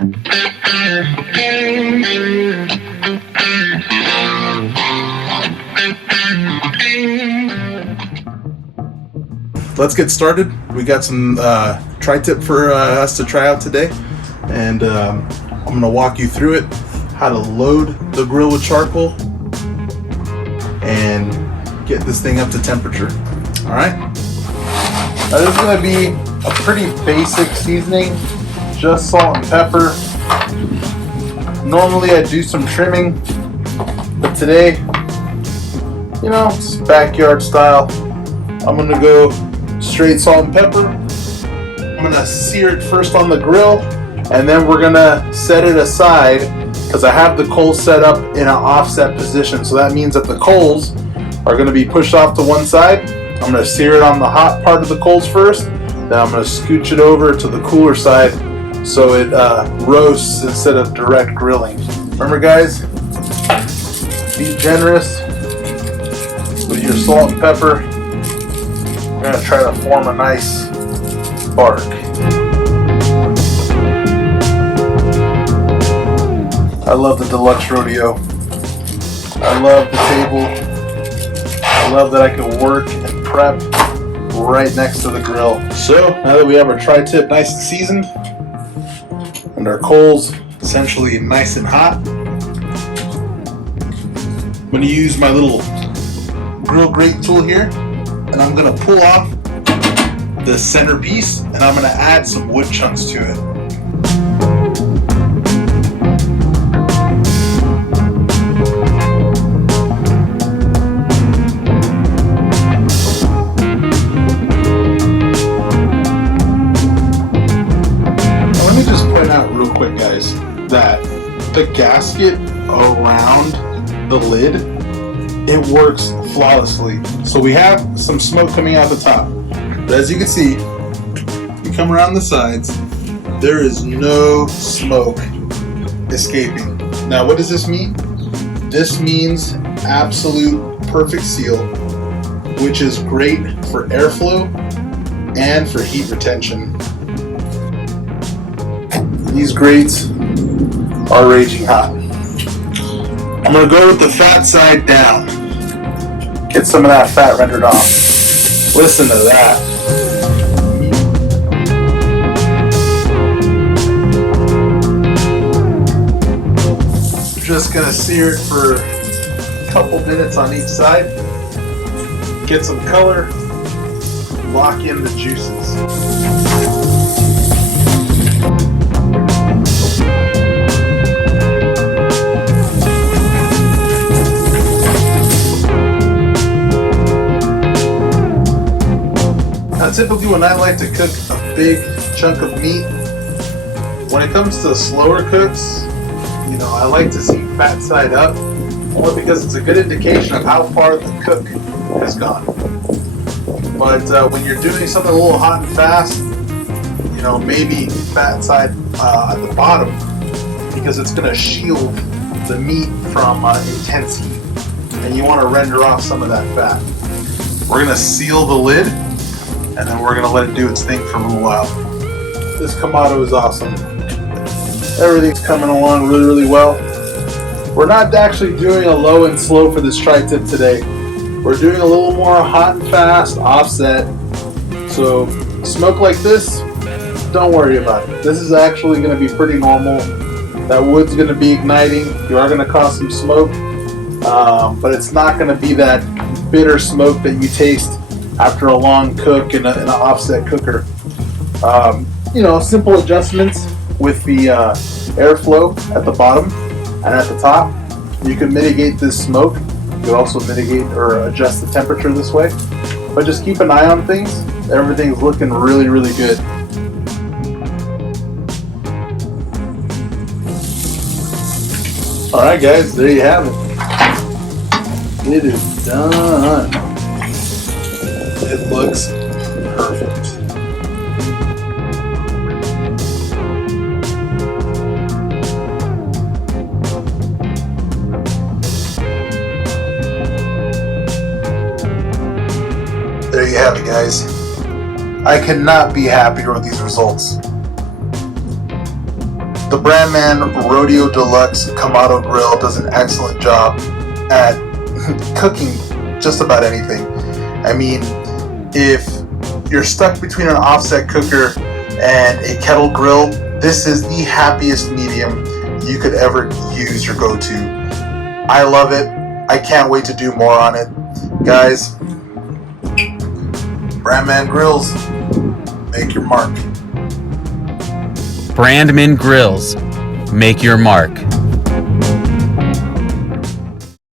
Let's get started. We got some tri-tip for us to try out today, and I'm going to walk you through it, how to load the grill with charcoal and get this thing up to temperature. All right. Now this is going to be a pretty basic seasoning, just salt and pepper. Normally I do some trimming, but today, it's backyard style. I'm going to go straight salt and pepper. I'm going to sear it first on the grill, and then we're going to set it aside because I have the coals set up in an offset position. So that means that the coals are going to be pushed off to one side. I'm going to sear it on the hot part of the coals first. Then I'm going to scooch it over to the cooler side so it roasts instead of direct grilling. Remember, guys, be generous with your salt and pepper. We're going to try to form a nice bark. I love the Deluxe Rodeo. I love the table. I love that I can work and prep right next to the grill. So now that we have our tri-tip nice and seasoned and our coals essentially nice and hot, I'm going to use my little grill grate tool here, and I'm going to pull off the center piece, and I'm going to add some wood chunks to it. Now, let me just point out real quick, guys, that the gasket around the lid, it works flawlessly. So we have some smoke coming out the top, but as you can see, you come around the sides, there is no smoke escaping. Now what does this mean? This means absolute perfect seal, which is great for airflow and for heat retention. These grates are raging hot. I'm going to go with the fat side down. Get some of that fat rendered off. Listen to that. We're just going to sear it for a couple minutes on each side. Get some color. Lock in the juices. Typically when I like to cook a big chunk of meat, when it comes to slower cooks, I like to see fat side up, only because it's a good indication of how far the cook has gone. But when you're doing something a little hot and fast, maybe fat side at the bottom, because it's going to shield the meat from intense heat, and you want to render off some of that fat. We're going to seal the lid, and then we're going to let it do its thing for a little while. This Kamado is awesome. Everything's coming along really, really well. We're not actually doing a low and slow for this tri-tip today. We're doing a little more hot and fast, offset. So smoke like this, don't worry about it. This is actually going to be pretty normal. That wood's going to be igniting. You are going to cause some smoke, but it's not going to be that bitter smoke that you taste after a long cook in an offset cooker. Simple adjustments with the airflow at the bottom and at the top. You can mitigate this smoke. You can also mitigate or adjust the temperature this way. But just keep an eye on things. Everything's looking really, really good. All right, guys, there you have it. It is done. It looks perfect. There you have it, guys. I cannot be happier with these results. The Brandman Rodeo Deluxe Kamado Grill does an excellent job at cooking just about anything. I mean, if you're stuck between an offset cooker and a kettle grill, this is the happiest medium you could ever use or go to. I love it. I can't wait to do more on it. Guys, Brandman Grills, make your mark. Brandman Grills, make your mark.